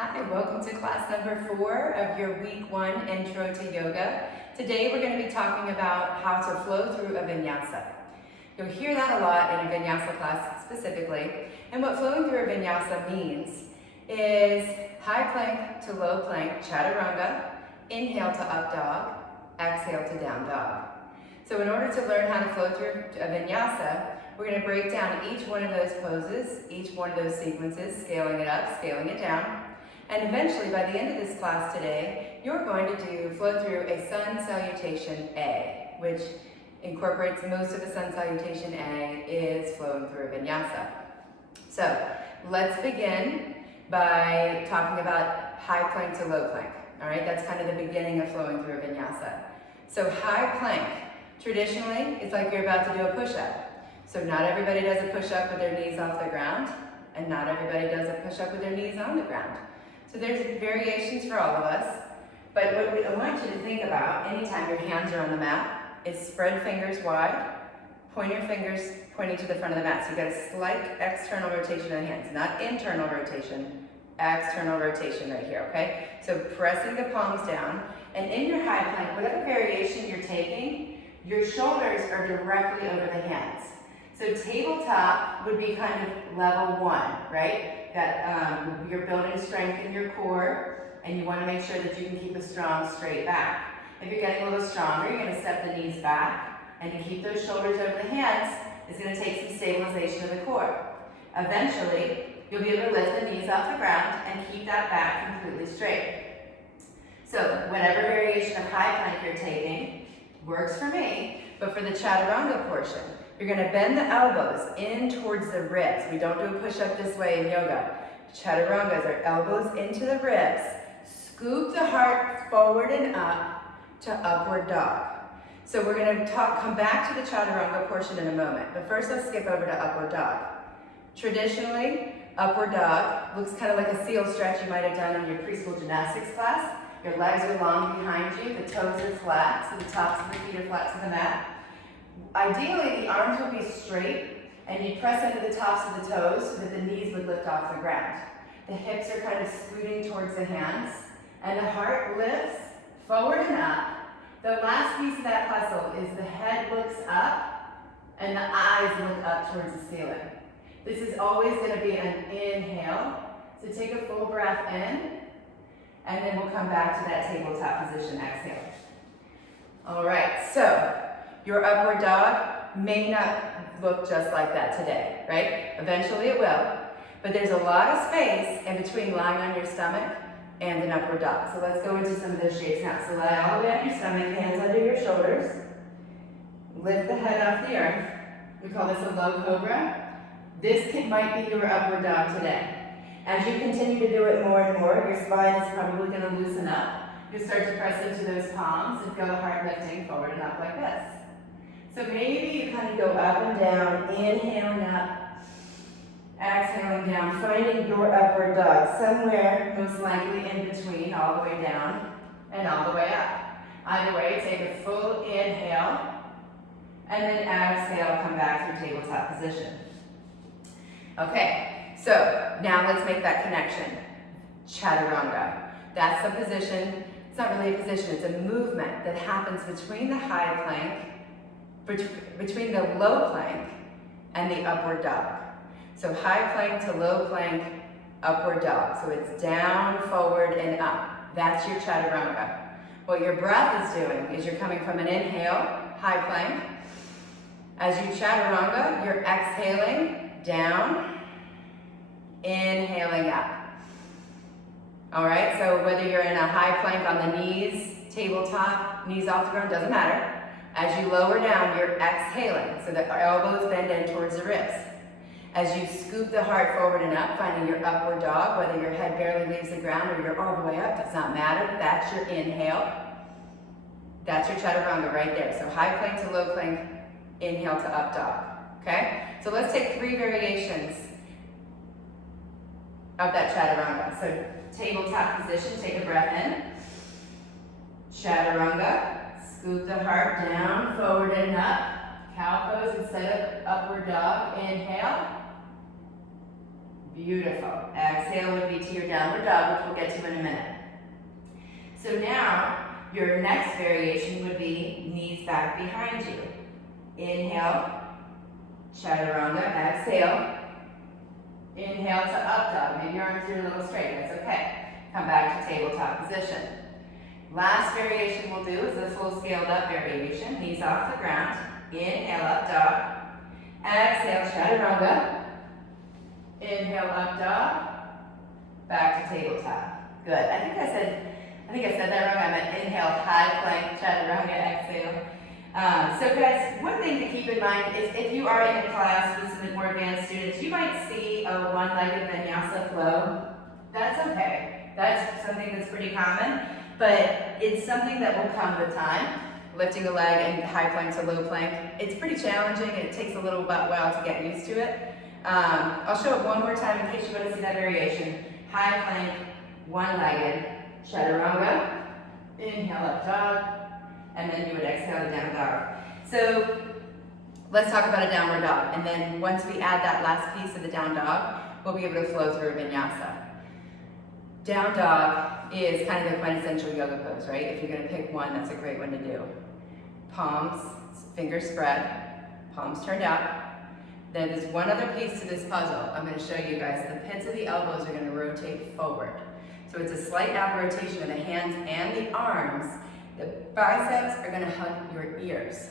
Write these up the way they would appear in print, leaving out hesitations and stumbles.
Hi, welcome to class number 4 of your week 1 intro to yoga. Today we're going to be talking about how to flow through a vinyasa. You'll hear that a lot in a vinyasa class specifically. And what flowing through a vinyasa means is high plank to low plank, chaturanga, inhale to up dog, exhale to down dog. So in order to learn how to flow through a vinyasa, we're going to break down each one of those poses, each one of those sequences, scaling it up, scaling it down. And eventually, by the end of this class today, you're going to flow through a Sun Salutation A, which incorporates most of the Sun Salutation A is flowing through a vinyasa. So let's begin by talking about high plank to low plank. All right, that's kind of the beginning of flowing through a vinyasa. So high plank, traditionally, it's like you're about to do a push-up. So not everybody does a push-up with their knees off the ground, and not everybody does a push-up with their knees on the ground. So there's variations for all of us, but what I want you to think about anytime your hands are on the mat is spread fingers wide, point your fingers pointing to the front of the mat. So you've got a slight external rotation of the hands, not internal rotation, external rotation right here, okay? So pressing the palms down, and in your high plank, whatever variation you're taking, your shoulders are directly over the hands. So tabletop would be kind of level 1, right? That you're building strength in your core, and you want to make sure that you can keep a strong straight back. If you're getting a little stronger, you're going to step the knees back, and to keep those shoulders over the hands is going to take some stabilization of the core. Eventually, you'll be able to lift the knees off the ground and keep that back completely straight. So whatever variation of high plank you're taking works for me, but for the chaturanga portion, you're going to bend the elbows in towards the ribs. We don't do a push-up this way in yoga. Chaturangas are elbows into the ribs. Scoop the heart forward and up to upward dog. So we're going to come back to the chaturanga portion in a moment. But first, let's skip over to upward dog. Traditionally, upward dog looks kind of like a seal stretch you might have done in your preschool gymnastics class. Your legs are long behind you. The toes are flat, so the tops of the feet are flat to the mat. Ideally, the arms would be straight, and you press into the tops of the toes so that the knees would lift off the ground. The hips are kind of scooting towards the hands, and the heart lifts forward and up. The last piece of that puzzle is the head looks up, and the eyes look up towards the ceiling. This is always going to be an inhale, so take a full breath in, and then we'll come back to that tabletop position, exhale. All right, so your upward dog may not look just like that today, right? Eventually it will, but there's a lot of space in between lying on your stomach and an upward dog. So let's go into some of those shapes now. So lie all the way on your stomach, hands under your shoulders. Lift the head off the earth. We call this a low cobra. This might be your upward dog today. As you continue to do it more and more, your spine is probably going to loosen up. You'll start to press into those palms and feel the heart lifting forward and up like this. So maybe you kind of go up and down, inhaling up, exhaling down, finding your upward dog somewhere most likely in between, all the way down and all the way up. Either way, take a full inhale and then exhale, come back through tabletop position. Okay, so now let's make that connection. Chaturanga. That's the position. It's not really a position, it's a movement that happens between the high plank, between the low plank and the upward dog. So high plank to low plank, upward dog. So it's down, forward, and up. That's your chaturanga. What your breath is doing is you're coming from an inhale, high plank. As you chaturanga, you're exhaling down, inhaling up. All right, so whether you're in a high plank on the knees, tabletop, knees off the ground, doesn't matter. As you lower down, you're exhaling, so that our elbows bend in towards the ribs. As you scoop the heart forward and up, finding your upward dog, whether your head barely leaves the ground or you're all the way up, does not matter. That's your inhale. That's your chaturanga right there. So high plank to low plank, inhale to up dog, okay? So let's take 3 variations of that chaturanga. So tabletop position, take a breath in. Chaturanga. Scoop the heart down, forward and up. Cow pose instead of upward dog. Inhale. Beautiful. Exhale would be into your downward dog, which we'll get to in a minute. So now, your next variation would be knees back behind you. Inhale, Chaturanga, exhale. Inhale to up dog. Maybe your arms are a little straight, that's okay. Come back to tabletop position. Last variation we'll do is the full scaled up variation. Knees off the ground. Inhale, up dog. Exhale, Chaturanga. Inhale, up dog. Back to tabletop. Good. I think I said that wrong. I meant inhale, high plank, Chaturanga, exhale. So guys, one thing to keep in mind is if you are in a class with some more advanced students, you might see a one-legged Vinyasa flow. That's okay. That's something that's pretty common, but it's something that will come with time. Lifting a leg in high plank to low plank, it's pretty challenging and it takes a little while to get used to it. I'll show it one more time in case you want to see that variation. High plank, one-legged, Chaturanga, inhale up dog, and then you would exhale to down dog. So let's talk about a downward dog, and then once we add that last piece of the down dog, we'll be able to flow through a vinyasa. Down dog is kind of the quintessential yoga pose, right? If you're going to pick one, that's a great one to do. Palms, fingers spread, palms turned out. Then there's one other piece to this puzzle. I'm going to show you guys. The pits of the elbows are going to rotate forward. So it's a slight ab rotation of the hands and the arms. The biceps are going to hug your ears.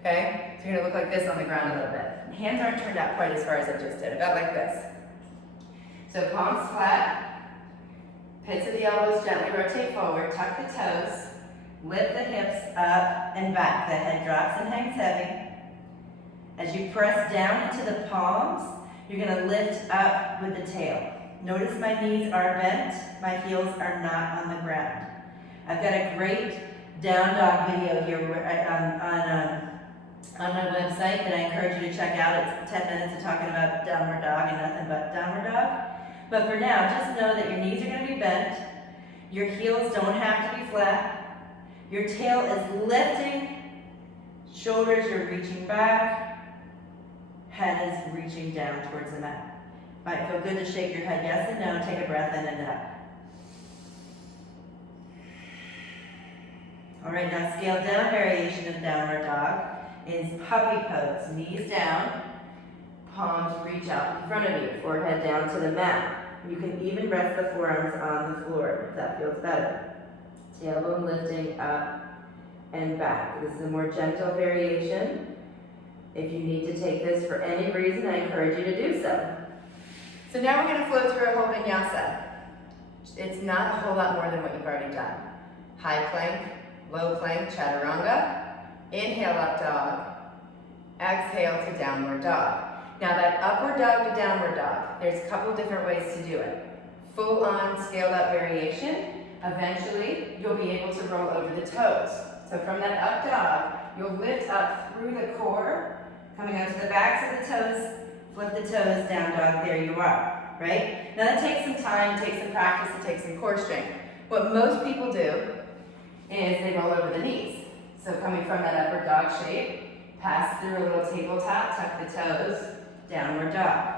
Okay? So you're going to look like this on the ground a little bit. Hands aren't turned out quite as far as I just did, about like this. So palms flat, pits of the elbows gently rotate forward, tuck the toes, lift the hips up and back. The head drops and hangs heavy. As you press down into the palms, you're going to lift up with the tail. Notice my knees are bent, my heels are not on the ground. I've got a great down dog video here on my website that I encourage you to check out. It's 10 minutes of talking about downward dog and nothing but downward dog. But for now, just know that your knees are going to be bent, your heels don't have to be flat, your tail is lifting, shoulders you're reaching back, head is reaching down towards the mat. Might feel good to shake your head yes and no. Take a breath in and out. All right, now scaled down variation of downward dog is puppy pose. Knees down, palms reach out in front of you, forehead down to the mat. You can even rest the forearms on the floor if that feels better. Tailbone lifting up and back. This is a more gentle variation. If you need to take this for any reason, I encourage you to do so. So now we're going to flow through a whole vinyasa. It's not a whole lot more than what you've already done. High plank, low plank, Chaturanga. Inhale, up dog. Exhale to downward dog. Now that upward dog to downward dog, there's a couple different ways to do it. Full on scaled up variation. Eventually, you'll be able to roll over the toes. So from that up dog, you'll lift up through the core, coming out to the backs of the toes, flip the toes, down dog, there you are, right? Now that takes some time, it takes some practice, it takes some core strength. What most people do is they roll over the knees. So coming from that upward dog shape, pass through a little tabletop, tuck the toes, downward dog.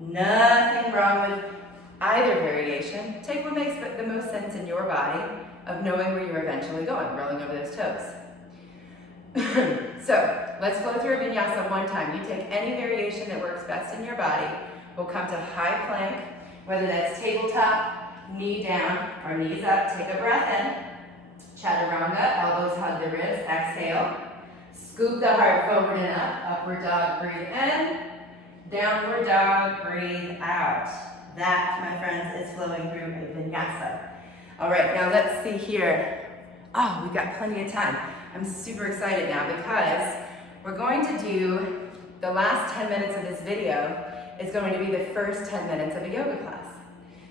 Nothing wrong with either variation. Take what makes the most sense in your body of knowing where you're eventually going, rolling over those toes. So, let's flow through a vinyasa one time. You take any variation that works best in your body. We'll come to high plank, whether that's tabletop, knee down, or knees up. Take a breath in. Chaturanga, elbows hug the ribs. Exhale. Scoop the heart forward and up. Upward dog, breathe in. Downward dog, breathe out. That, my friends, is flowing through a vinyasa. All right, now let's see here. Oh, we've got plenty of time. I'm super excited now because we're going to do the last 10 minutes of this video is going to be the first 10 minutes of a yoga class.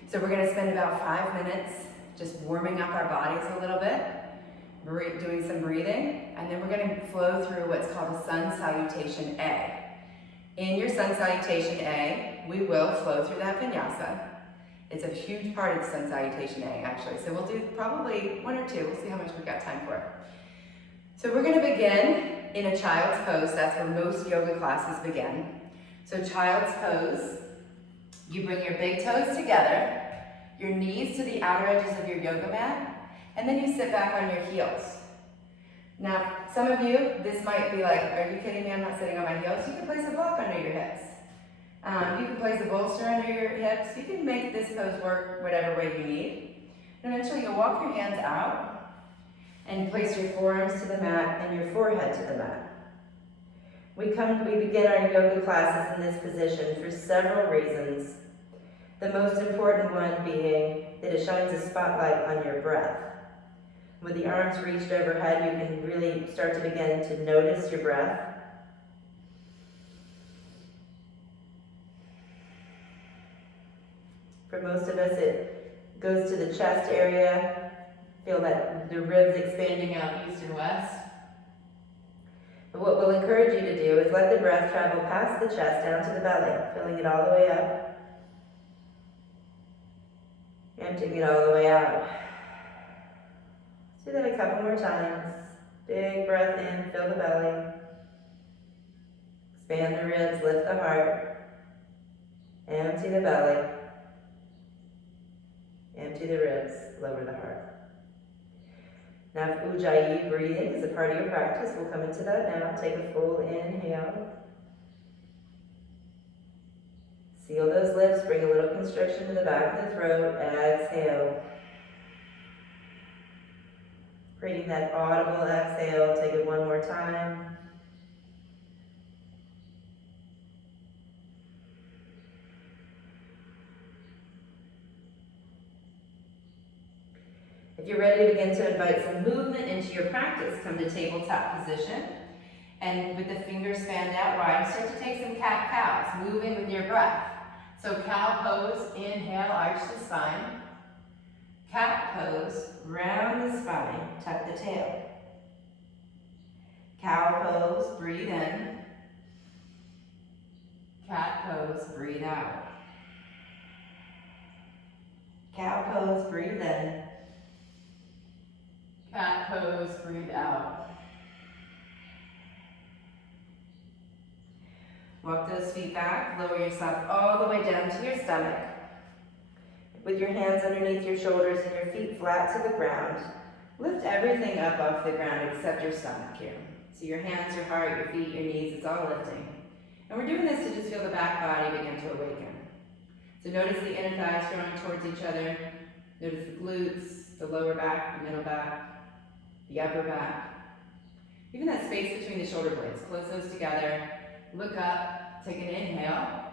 So we're going to spend about 5 minutes just warming up our bodies a little bit, doing some breathing, and then we're going to flow through what's called a Sun Salutation A. In your Sun Salutation A, we will flow through that vinyasa. It's a huge part of the Sun Salutation A, actually. So we'll do probably one or two. We'll see how much we've got time for. So we're going to begin in a child's pose. That's where most yoga classes begin. So child's pose, you bring your big toes together, your knees to the outer edges of your yoga mat, and then you sit back on your heels. Now, some of you, this might be like, are you kidding me? I'm not sitting on my heels. You can place a block under your hips. You can place a bolster under your hips. You can make this pose work whatever way you need. And eventually you'll walk your hands out and place your forearms to the mat and your forehead to the mat. We begin our yoga classes in this position for several reasons. The most important one being that it shines a spotlight on your breath. With the arms reached overhead, you can really start to begin to notice your breath. For most of us, it goes to the chest area. Feel that the ribs expanding out east and west. But what we'll encourage you to do is let the breath travel past the chest down to the belly, filling it all the way up, emptying it all the way out. Let's do that a couple more times. Big breath in, fill the belly. Expand the ribs, lift the heart. Empty the belly. Empty the ribs, lower the heart. Now, if Ujjayi breathing is a part of your practice, we'll come into that now. Take a full inhale. Seal those lips, bring a little constriction to the back of the throat. Exhale. Creating that audible exhale. Take it one more time. If you're ready to begin to invite some movement into your practice, come to tabletop position. And with the fingers fanned out wide, start to take some cat-cows, moving with your breath. So cow pose, inhale, arch the spine. Cat pose, round the spine, tuck the tail. Cow pose, breathe in. Cat pose, breathe out. Cow pose, breathe in. Cat pose, breathe out. Walk those feet back, lower yourself all the way down to your stomach. With your hands underneath your shoulders and your feet flat to the ground, lift everything up off the ground except your stomach here. So your hands, your heart, your feet, your knees, it's all lifting. And we're doing this to just feel the back body begin to awaken. So notice the inner thighs drawing towards each other. Notice the glutes, the lower back, the middle back, the upper back. Even that space between the shoulder blades. Close those together. Look up, take an inhale,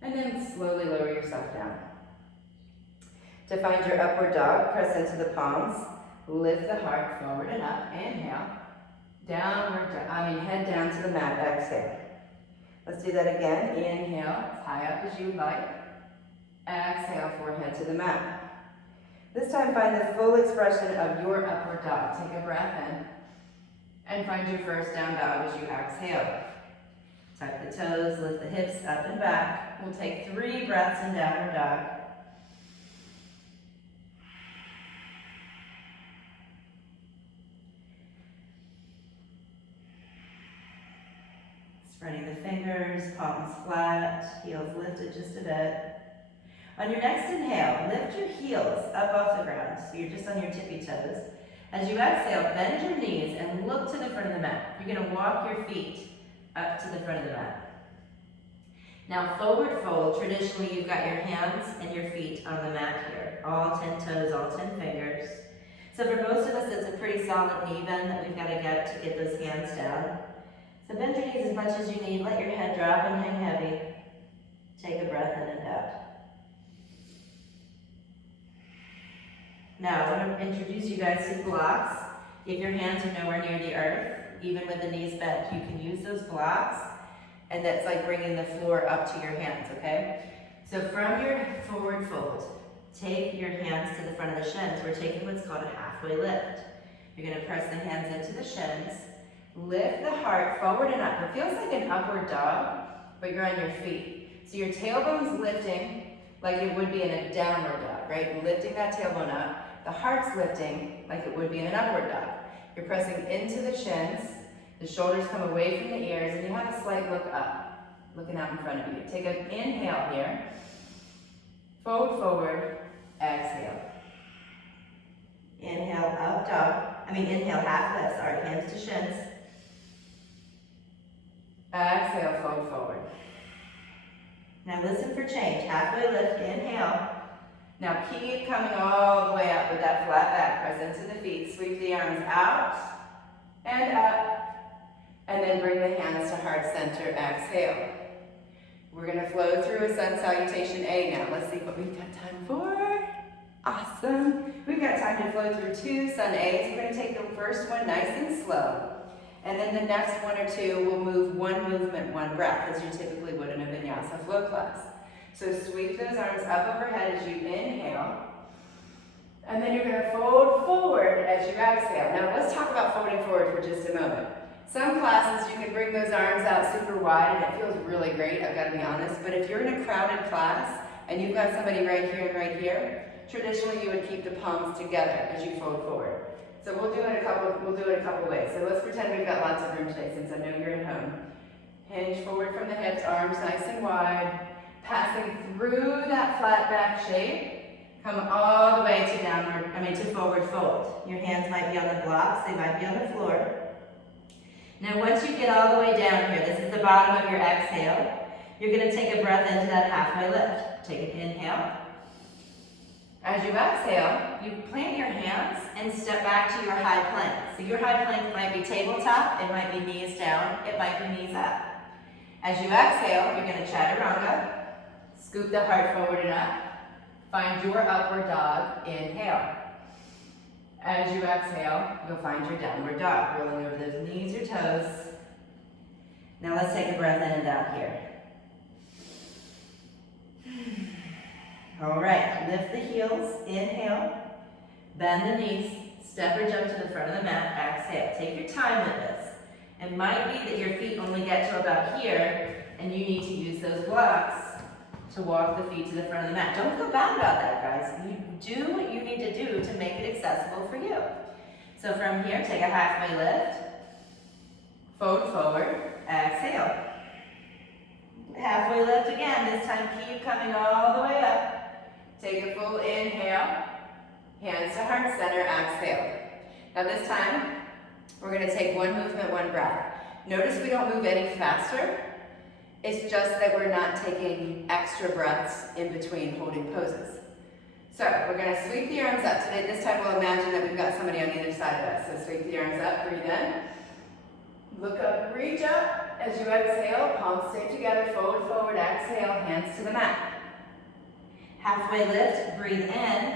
and then slowly lower yourself down. To find your upward dog, press into the palms. Lift the heart forward and up. Inhale. Head down to the mat. Exhale. Let's do that again. Inhale, as high up as you would like. Exhale, forehead to the mat. This time, find the full expression of your upward dog. Take a breath in, and find your first down dog as you exhale. Tuck the toes, lift the hips up and back. We'll take 3 breaths in downward dog. Spreading the fingers, palms flat, heels lifted just a bit. On your next inhale, lift your heels up off the ground, so you're just on your tippy toes. As you exhale, bend your knees and look to the front of the mat. You're going to walk your feet up to the front of the mat. Now forward fold, traditionally you've got your hands and your feet on the mat here. All 10 toes, all 10 fingers. So for most of us, it's a pretty solid knee bend that we've got to get those hands down. So bend your knees as much as you need. Let your head drop and hang heavy. Take a breath in and out. Now, I want to introduce you guys to blocks. If your hands are nowhere near the earth, even with the knees bent, you can use those blocks, and that's like bringing the floor up to your hands, okay? So from your forward fold, take your hands to the front of the shins. We're taking what's called a halfway lift. You're going to press the hands into the shins, lift the heart forward and up. It feels like an upward dog, but you're on your feet. So your tailbone's lifting like it would be in a downward dog, right? Lifting that tailbone up. The heart's lifting like it would be in an upward dog. You're pressing into the shins, the shoulders come away from the ears, and you have a slight look up, looking out in front of you. Take an inhale here, fold forward, up dog. Inhale, half lift, sorry, hands to shins. Exhale, fold forward. Now listen for change. Halfway lift, inhale. Now keep coming all the way up with that flat back. Press into the feet. Sweep the arms out and up. And then bring the hands to heart center. Exhale. We're going to flow through a Sun Salutation A now. Let's see what we've got time for. Awesome. We've got time to flow through 2 Sun A's. We're going to take the first one nice and slow. And then the next one or two will move one movement, one breath, as you typically would in a Vinyasa flow class. So sweep those arms up overhead as you inhale. And then you're going to fold forward as you exhale. Now let's talk about folding forward for just a moment. Some classes you can bring those arms out super wide and it feels really great, I've got to be honest. But if you're in a crowded class and you've got somebody right here and right here, traditionally you would keep the palms together as you fold forward. So we'll do it a couple ways. So let's pretend we've got lots of room today since I know you're at home. Hinge forward from the hips, arms nice and wide. Passing through that flat back shape. Come all the way to forward fold. Your hands might be on the blocks, they might be on the floor. Now once you get all the way down here, this is the bottom of your exhale, you're going to take a breath into that halfway lift. Take an inhale. As you exhale, you plant your hands and step back to your high plank. So your high plank might be tabletop, it might be knees down, it might be knees up. As you exhale, you're going to Chaturanga. Scoop the heart forward and up. Find your upward dog. Inhale. As you exhale, you'll find your downward dog. Rolling over those knees or toes. Now let's take a breath in and out here. All right, lift the heels. Inhale. Bend the knees. Step or jump to the front of the mat. Exhale. Take your time with this. It might be that your feet only get to about here and you need to use those blocks to walk the feet to the front of the mat. Don't feel bad about that, guys. You do what you need to do to make it accessible for you. So from here, take a halfway lift. Fold forward. Exhale. Halfway lift again. This time keep coming all the way up. Take a full inhale. Hands to heart center. Exhale. Now this time, we're going to take one movement, one breath. Notice we don't move any faster. It's just that we're not taking extra breaths in between holding poses. So we're going to sweep the arms up today. This time we'll imagine that we've got somebody on either side of us. So sweep the arms up, breathe in. Look up, reach up. As you exhale, palms stay together, fold forward, exhale, hands to the mat. Halfway lift, breathe in.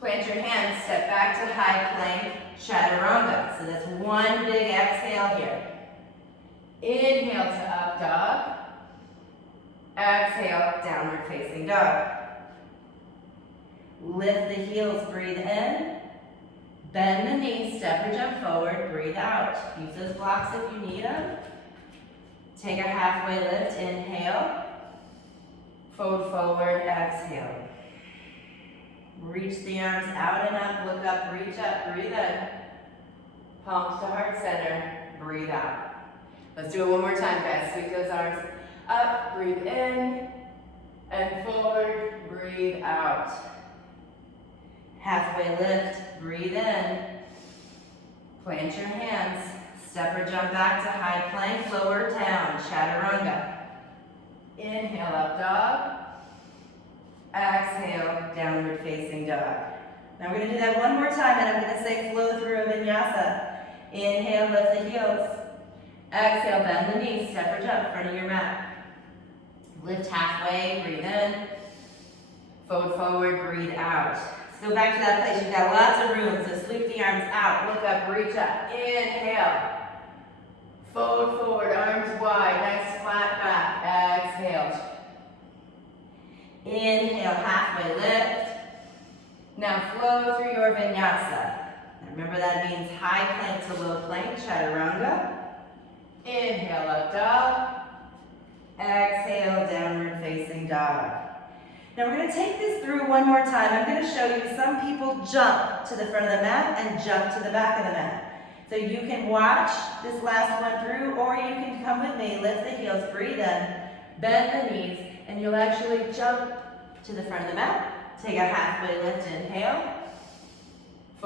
Plant your hands, step back to high plank, Chaturanga. So that's one big exhale here. Inhale to up dog. Exhale, downward facing dog. Lift the heels, breathe in. Bend the knees, step or jump forward, breathe out. Use those blocks if you need them. Take a halfway lift, inhale. Fold forward, exhale. Reach the arms out and up, look up, reach up, breathe in. Palms to heart center, breathe out. Let's do it one more time, guys. Sweep those arms up, breathe in, and forward, breathe out. Halfway lift, breathe in. Plant your hands, step or jump back to high plank, lower down, Chaturanga. Inhale, up dog. Exhale, downward facing dog. Now we're going to do that one more time, and I'm going to say flow through a Vinyasa. Inhale, lift the heels. Exhale, bend the knees, step or jump in front of your mat. Lift halfway, breathe in. Fold forward, breathe out. Let's go back to that place. You've got lots of room, so sweep the arms out, look up, reach up. Inhale. Fold forward, arms wide, nice flat back. Exhale. Inhale, halfway lift. Now flow through your Vinyasa. Remember that means high plank to low plank, Chaturanga. Inhale, up dog. Exhale, downward facing dog. Now we're going to take this through one more time. I'm going to show you some people jump to the front of the mat and jump to the back of the mat. So you can watch this last one through, or you can come with me, lift the heels, breathe in, bend the knees, and you'll actually jump to the front of the mat. Take a halfway lift, inhale.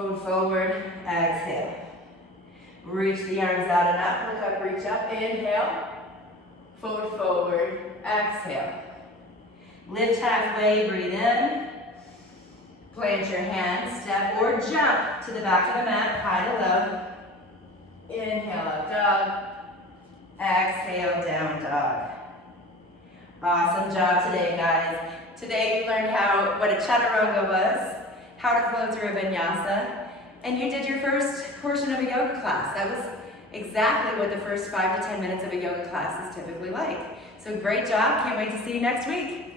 Fold forward, exhale. Reach the arms out and up, look up, reach up, inhale. Fold forward, exhale. Lift halfway, breathe in. Plant your hands, step or jump to the back of the mat, high to low. Inhale, up dog. Exhale, down dog. Awesome job today, guys. Today we learned what a Chaturanga was, how to flow through a Vinyasa, and you did your first portion of a yoga class. That was exactly what the first 5 to 10 minutes of a yoga class is typically like. So great job, can't wait to see you next week.